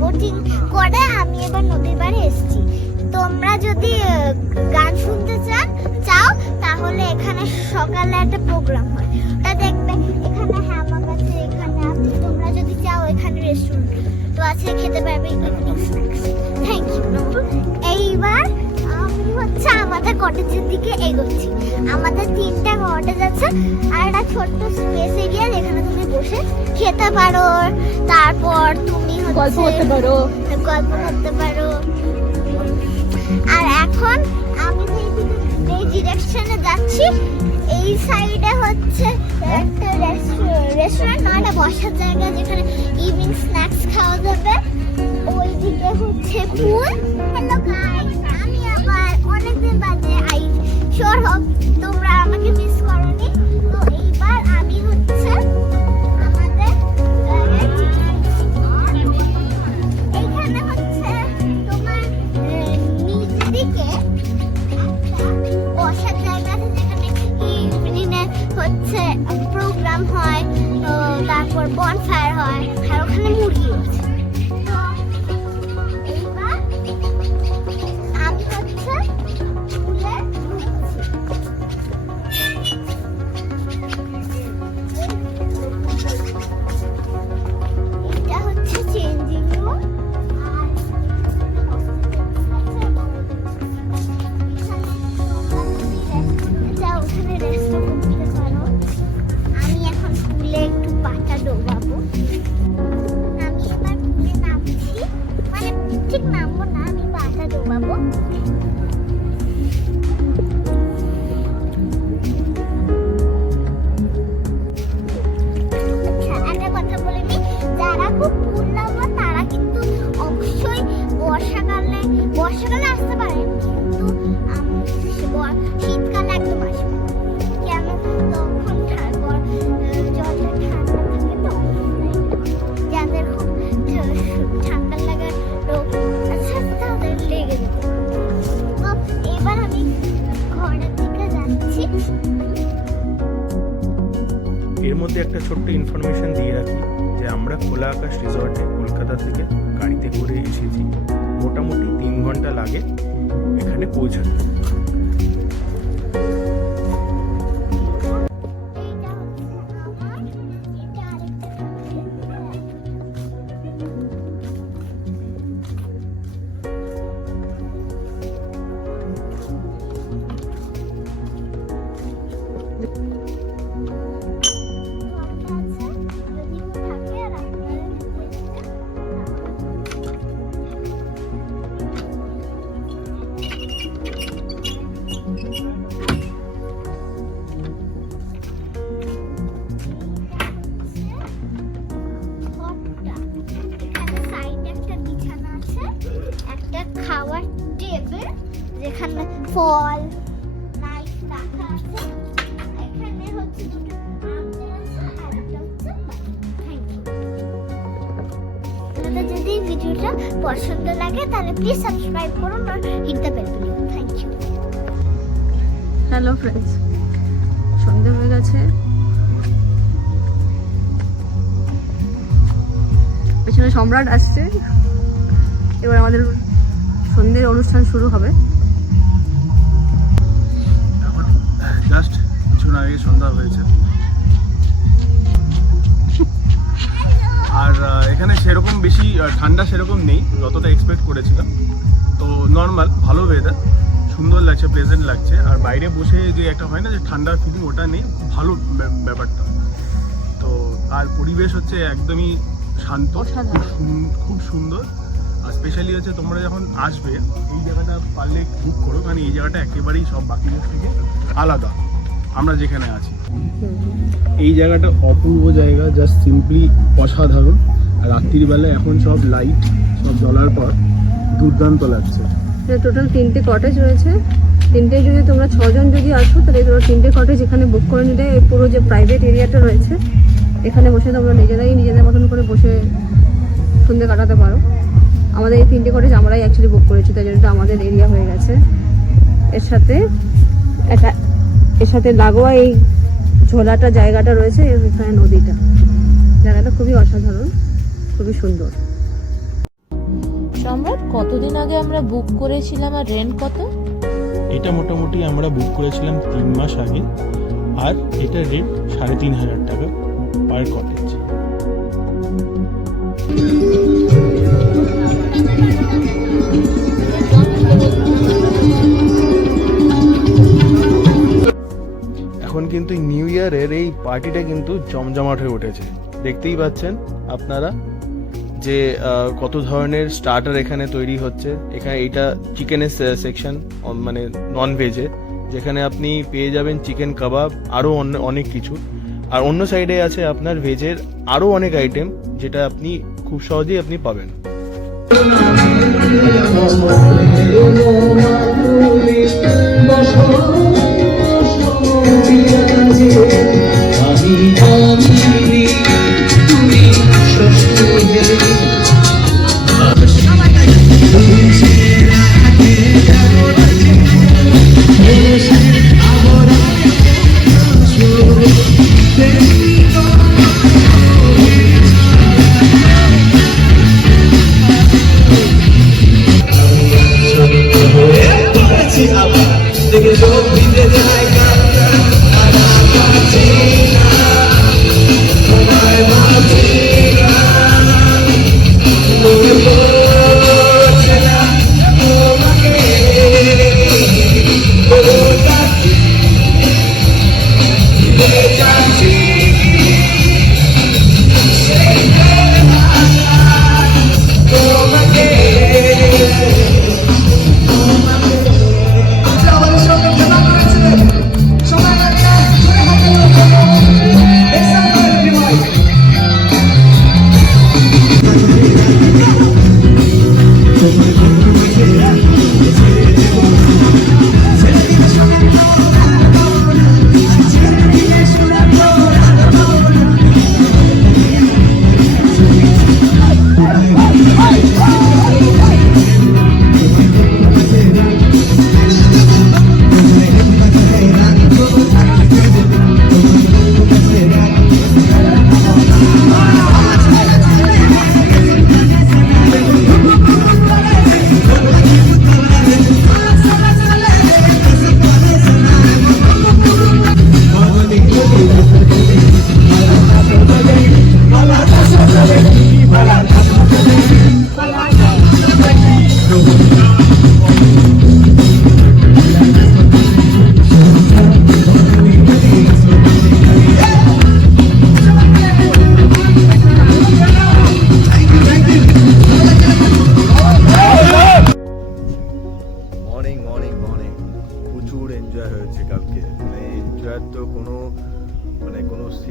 Boating করে আমি এবার নদীর পাড়ে এসেছি। তোমরা যদি গান শুনতে চাও তাহলে এখানে সকালে একটা প্রোগ্রাম হয়, ওটা দেখবে। এখানে হ্যামাক আছে, এখানে আছে। তোমরা যদি চাও এখানে রেস্টুরেন্ট তো আছে, খেতে পারবে ইভিনিং স্ন্যাক্স। Thank you. এইবার আমি আমাদের কটেজের দিকে এগোচ্ছি। আমাদের 3টা কটেজ আছে আর একটা ছোট্ট স্পেস এরিয়া, যেখানে তুমি বসে খেতে পারো, তারপর তুমি গল্প করতে পারো। আর এখন আমি যে ডিরেকশনে যাচ্ছি, এই সাইডে হচ্ছে একটা রেস্টুরেন্ট, না একটা বসার জায়গা যেখানে ইভিনিং স্ন্যাক্স খাওয়া যাবে। ওইদিকে হচ্ছে পুল। হ্যালো গাইস, আমি আবার অনেকদিন বাদে আই। শিওর হোপ তোমরা আমাকে মিস করোনি। তো এইবার আমি হচ্ছে আমাদের এইখানে হচ্ছে তোমার নিচের দিকে বসার জায়গা আছে, যেখানে ইভিনিং এ হচ্ছে প্রোগ্রাম হয়, তারপর বনফায়ার হয়, আর ওখানে মুরগি আছে। তো এইবার আমি হচ্ছে পুলে এটা হচ্ছে চেঞ্জিং রুম। আর ওখানে রেস্ট করতে পারো। আমি এখন পুলে একটু পাটা ডোবাবো। আমি এবার পুলে নামছি, মানে ঠিক নামবো না, আমি পাটা ডোবাবো। আচ্ছা, একটা কথা বলে নি, যারা খুব পুল নামবো তারা কিন্তু অবশ্যই বর্ষাকালে আসতে পারেন, কিন্তু শীতকালে একদম আসবে। কেন? তখন জলটা ঠান্ডা থাকে, তো যাদের খুব ঠান্ডা লাগার রোগ আছে তাদের লেগে যাবে। তো এবার আমি ঘরের দিকে যাচ্ছি। এর মধ্যে একটা ছোট্ট ইনফরমেশন দিয়ে রাখি যে আমরা খোলা আকাশ রিসর্টে কলকাতা থেকে গাড়িতে করে এসেছি। মোটামুটি 3 ঘন্টা লাগে এখানে পৌঁছাতে। খাওয়ার টেবিল, যেখানে ফল নাইফ রাখা আছে। এখানে হচ্ছে দুটো আম আছে আর একটা হচ্ছে থ্যাংক ইউ। আপনাদের যদি ভিডিওটা পছন্দ লাগে তাহলে প্লিজ সাবস্ক্রাইব করুন আর hit the bell button. Thank you. Hello friends, সন্ধ্যা হয়ে গেছে। পেছনে সম্রাট আসছে। এবার আমাদের সন্ধ্যের অনুষ্ঠান শুরু হবে। জাস্ট কিছুক্ষণ আগে সন্ধ্যা হয়েছে। আর এখানে সেরকম বেশি ঠান্ডা সেরকম নেই যতটা এক্সপেক্ট করেছিলাম। তো নর্মাল, ভালো ওয়েদার, সুন্দর লাগছে, প্লেজেন্ট লাগছে। আর বাইরে বসে যে একটা হয় না যে ঠান্ডার ফিলিং, ওটা নেই, খুব ভালো ব্যাপারটা। তো আর পরিবেশ হচ্ছে একদমই শান্ত, খুব সুন্দর। আর স্পেশালি হচ্ছে তোমরা যখন আসবে এই জায়গাটা পারলে বুক করো, কারণ এই জায়গাটা একেবারেই সব বাকি দেশ থেকে আলাদা। আমরা যেখানে আছি এই জায়গাটা অপূর্ব জায়গা, জাস্ট সিম্পলি অসাধারণ। আর রাত্রির বেলা এখন সব লাইট সব জ্বলার পর দুর্দান্ত লাগছে। টোটাল 3টে কটেজ রয়েছে। 3টে যদি তোমরা 6 জন যদি আসো তাহলে তোমরা 3টে কটেজ এখানে বুক করে নিলে পুরো যে প্রাইভেট এরিয়াটা রয়েছে এখানে বসে তোমরা নিজেদের মতন করে বসে সন্ধ্যে কাটাতে পারো। আমাদের এই 3টে কটেজ আমরাই অ্যাকচুয়ালি বুক করেছি, তাই জন্য আমাদের এরিয়া হয়ে গেছে। এর সাথে লাগোয়া এই ঝোলাটা জায়গাটা রয়েছে, এখানে নদীটা, জায়গাটা খুবই অসাধারণ। খুবই সুন্দর। সম্রাট, কতদিন আগে আমরা বুক করেছিলাম আর রেন্ট কত? এটা মোটামুটি আমরা বুক করেছিলাম 3 মাস আগে, আর এটা রেট 3,500 টাকা পার কটেজ। এখন কিন্তু নিউ ইয়ারের এই পার্টিটা কিন্তু জমজমাট হয়ে উঠেছে। দেখতেই পাচ্ছেন আপনারা যে কত ধরনের স্টার্টার এখানে তৈরি হচ্ছে। এখানে এটা চিকেনের সেকশন, মানে নন ভেজে, যেখানে আপনি পেয়ে যাবেন চিকেন কাবাব, আরও অনেক কিছু। আর অন্য সাইডে আছে আপনার ভেজের আরও অনেক আইটেম, যেটা আপনি খুব সহজেই আপনি পাবেন।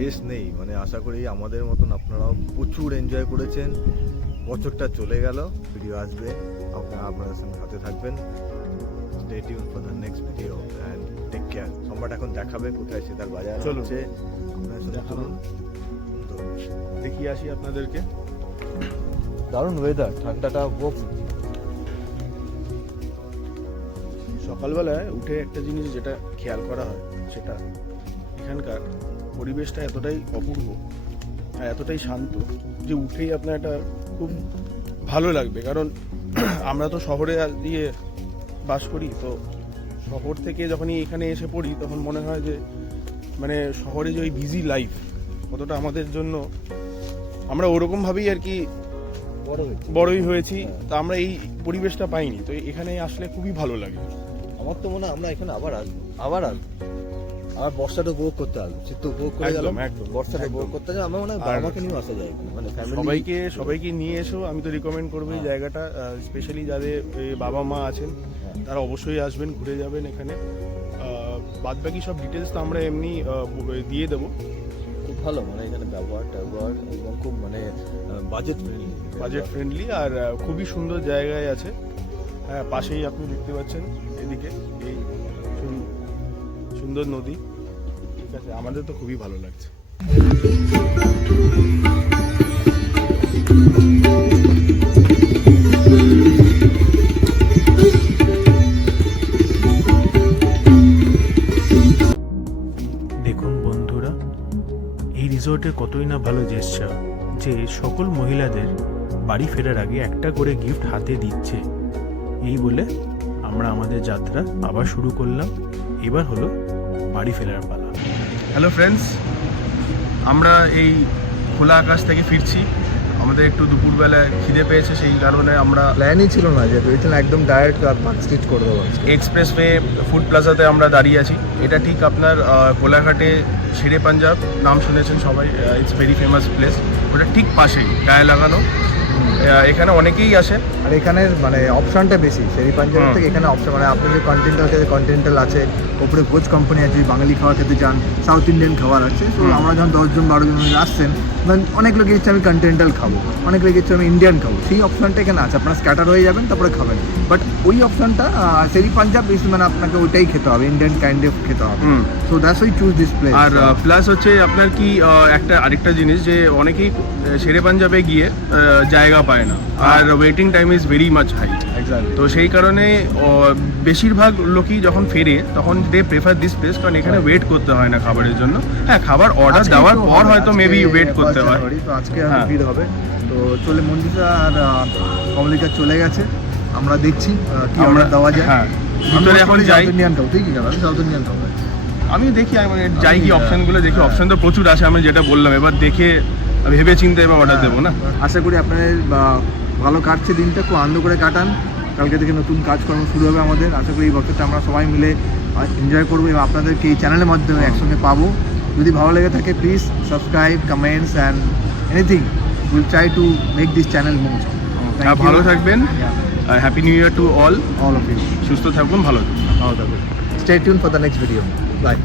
শেষ নেই। মানে আশা করি আমাদের মতন আপনারাও প্রচুর এনজয় করেছেন। বছরটা চলে গেল, ভিডিও আসবে, আপনারা আপনাদের সঙ্গে হাতে থাকবেন। Stay tune for the next video and take care. Samrat এখন দেখাবে কোথায় সেটার বাজার চলছে, আপনার সাথে চলুন তো দেখিয়ে আসি আপনাদেরকে। দারুণ ওয়েদার, ঠান্ডাটা খুব। সকালবেলায় উঠে একটা জিনিস যেটা খেয়াল করা হয়, সেটা এখানকার পরিবেশটা এতটাই অপূর্ব আর এতটাই শান্ত যে উঠেই আপনার একটা খুব ভালো লাগবে। কারণ আমরা তো শহরে দিয়ে বাস করি, তো শহর থেকে যখনই এখানে এসে পড়ি তখন মনে হয় যে মানে শহরে যে ওই বিজি লাইফ কতটা আমাদের জন্য, আমরা ওরকমভাবেই আর কি বড়ই হয়েছি, তা আমরা এই পরিবেশটা পাইনি। তো এখানে আসলে খুবই ভালো লাগে। আমার তো মনে হয় আমরা এখানে আবার আসবো। আর বর্ষাটা উপভোগ করতে আসবো, শীত উপভোগ করে গেলাম, বর্ষাটা উপভোগ করতে যাবো। আমার মনে হয় বাবাকে নিয়ে আসা যায়, মানে সবাইকে নিয়ে এসো। আমি তো রিকমেন্ড করবো এই জায়গাটা, স্পেশালি যাদের বাবা মা আছেন তারা অবশ্যই আসবেন, ঘুরে যাবেন এখানে। বাদ বাকি সব ডিটেলস তো আমরা এমনি দিয়ে দেবো। খুব ভালো, মানে এখানে ব্যবহার এবং খুব মানে বাজেট ফ্রেন্ডলি আর খুবই সুন্দর জায়গায় আছে। হ্যাঁ, পাশেই আপনি দেখতে পাচ্ছেন এদিকে এই সুন্দর নদী। ঠিক আছে, আমাদের তো খুবই ভালো লাগছে। দেখুন বন্ধুরা, এই রিসোর্টের কতই না ভালো জেস্চার, যে সকল মহিলাদের বাড়ি ফেরার আগে একটা করে গিফট হাতে দিচ্ছে। এই বলে আমরা আমাদের যাত্রা আবার শুরু করলাম। এবার হলো বাড়ি ফেরার পালা। হ্যালো ফ্রেন্ডস, আমরা এই খোলা আকাশ থেকে ফিরছি। আমাদের একটু দুপুরবেলায় খিদে পেয়েছে, সেই কারণে আমরা প্ল্যানই ছিল না যে ভেবেছিলাম একদম ডাইরেক্ট পার্ক স্ট্রিট করে দেবো। এক্সপ্রেসওয়ে ফুড প্লাজাতে আমরা দাঁড়িয়ে আছি। এটা ঠিক আপনার কোলাঘাটে শেরে পাঞ্জাব নাম শুনেছেন সবাই, ইটস ভেরি ফেমাস প্লেস। ওটা ঠিক পাশেই, গায়ে লাগানো। এখানে অনেকেই আসে। আর এখানের মানে অপশনটা বেশি শেরি পাঞ্জাবের থেকে। এখানে অপশন মানে আপনি যে কন্টিনেন্টাল খেতে কন্টিনেন্টাল আছে, ওপরে ভোজ কোম্পানি আছে, বাঙালি খাবার খেতে চান, সাউথ ইন্ডিয়ান খাবার আছে। তো আমরা যখন 10 জন 12 জন আসছেন, মানে অনেক লোক ইচ্ছে আমি কন্টিনেন্টাল খাবো, অনেক লোক ইচ্ছে আমি ইন্ডিয়ান খাবো, সেই অপশনটা এখানে আছে। আপনারা স্ক্যাটার হয়ে যাবেন, তারপরে খাবেন। বাট ওই অপশনটা শেরি পাঞ্জাব মানে আপনাকে ওইটাই খেতে হবে, ইন্ডিয়ান কাইন্ড অফ খেতে হবে। So that's why choose this place. আর প্লাস হচ্ছে আপনার কি আরেকটা জিনিস যে অনেকেই শেরে পাঞ্জাবে গিয়ে জায়গা পায় না, আর waiting time is very much high. Exactly. তো সেই কারণে বেশিরভাগ লোকই যখন ফেরে তখন দে প্রেফার দিস প্লেস, কারণ এখানে ওয়েট করতে হয় না খাবারের জন্য। হ্যাঁ, খাবার অর্ডার দেওয়ার পর হয়তো মেবি ওয়েট করতে হয়। তো আজকে হ্যাঁ। ভিড় হবে। তো চলে মঞ্জুষা আর কমলিকা চলে গেছে, আমরা দেখছি কি অর্ডার দেওয়া যায়। হ্যাঁ, ভিতরে এখন যাই। ইন্ডিয়ান খাবো, তুই কি খাবো? সাউথ ইন্ডিয়ান খাবো। আমি দেখি, আমি যাই কি অপশনগুলো দেখি। অপশন তো প্রচুর আছে, আমি যেটা বললাম। এবার দেখে ভেবে চিন্তে এবার অর্ডার দেবো না। আশা করি আপনাদের ভালো কাটছে দিনটা, খুব আনন্দ করে কাটান। কালকে থেকে নতুন কাজকর্ম শুরু হবে আমাদের। আশা করি এই বছরটা আমরা সবাই মিলে এনজয় করবো এবং আপনাদেরকে এই চ্যানেলের মাধ্যমে একসঙ্গে পাবো। যদি ভালো লেগে থাকে please subscribe, comments and anything. Will try to make this channel more. ভালো থাকবেন। Happy new year to all all of you. সুস্থ থাকুন, ভালো থাকুন। ভালো থাকবেন। Stay tune for the next video. By.